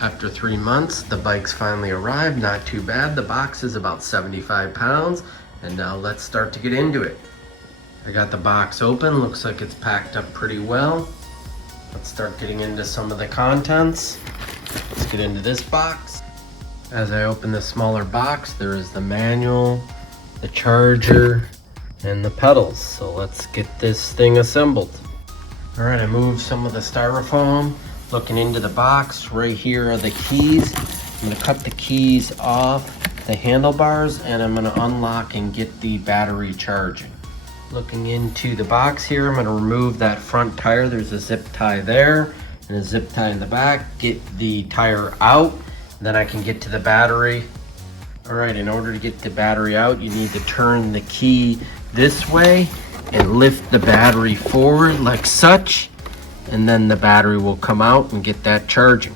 After 3 months, the bike's finally arrived. Not too bad. The box is about 75 pounds. And now let's start to get into it. I got the box open. Looks like it's packed up pretty well. Let's start getting into some of the contents. Let's get into this box. As I open the smaller box, there is the manual, the charger, and the pedals. So let's get this thing assembled. All right, I moved some of the styrofoam. Looking into the box, right here are the keys. I'm gonna cut the keys off the handlebars and I'm gonna unlock and get the battery charging. Looking into the box here, I'm gonna remove that front tire. There's a zip tie there and a zip tie in the back. Get the tire out, then I can get to the battery. All right, in order to get the battery out, you need to turn the key this way and lift the battery forward like such, and then the battery will come out and get that charging.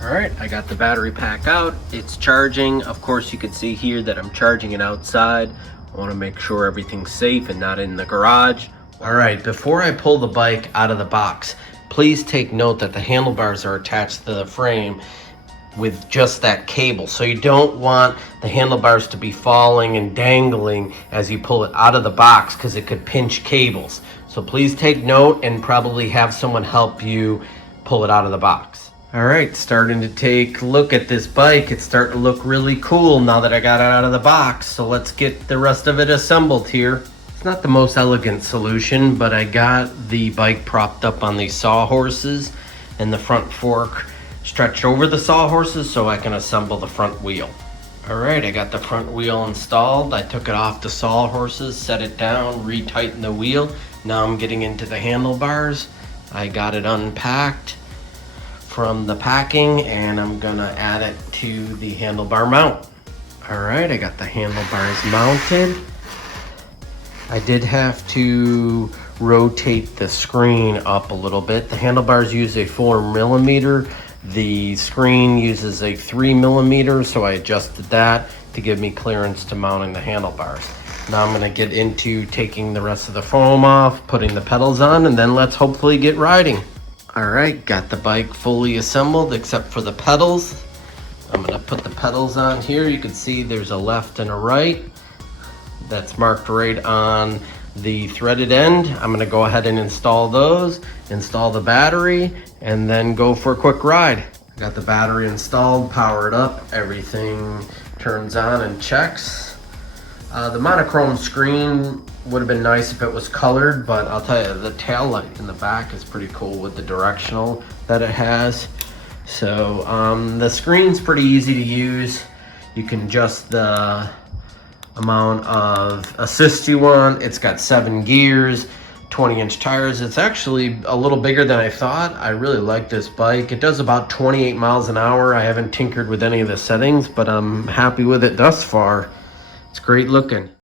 All right, I got the battery pack out. It's charging. Of course, you can see here that I'm charging it outside. I want to make sure everything's safe and not in the garage. All right, before I pull the bike out of the box, please take note that the handlebars are attached to the frame with just that cable. So you don't want the handlebars to be falling and dangling as you pull it out of the box because it could pinch cables. So please take note and probably have someone help you pull it out of the box. All right, starting to take a look at this bike. It's starting to look really cool now that I got it out of the box. So let's get the rest of it assembled here. It's not the most elegant solution, but I got the bike propped up on these sawhorses and the front fork stretched over the sawhorses so I can assemble the front wheel. All right, I got the front wheel installed. I took it off the sawhorses, set it down, retightened the wheel. Now I'm getting into the handlebars. I got it unpacked from the packing and I'm gonna add it to the handlebar mount. All right, I got the handlebars mounted. I did have to rotate the screen up a little bit. The handlebars use a 4mm. The screen uses a 3mm, so I adjusted that to give me clearance to mounting the handlebars. Now I'm gonna get into taking the rest of the foam off, putting the pedals on, and then let's hopefully get riding. All right, got the bike fully assembled except for the pedals. I'm gonna put the pedals on here. You can see there's a left and a right. That's marked right on the threaded end. I'm gonna go ahead and install those, install the battery, and then go for a quick ride. I got the battery installed, powered up, everything turns on and checks. The monochrome screen would have been nice if it was colored, but I'll tell you, the tail light in the back is pretty cool with the directional that it has. So the screen's pretty easy to use. You can adjust the amount of assist you want. It's got 7 gears, 20-inch tires. It's actually a little bigger than I thought. I really like this bike. It does about 28 miles an hour. I haven't tinkered with any of the settings, but I'm happy with it thus far. It's great looking.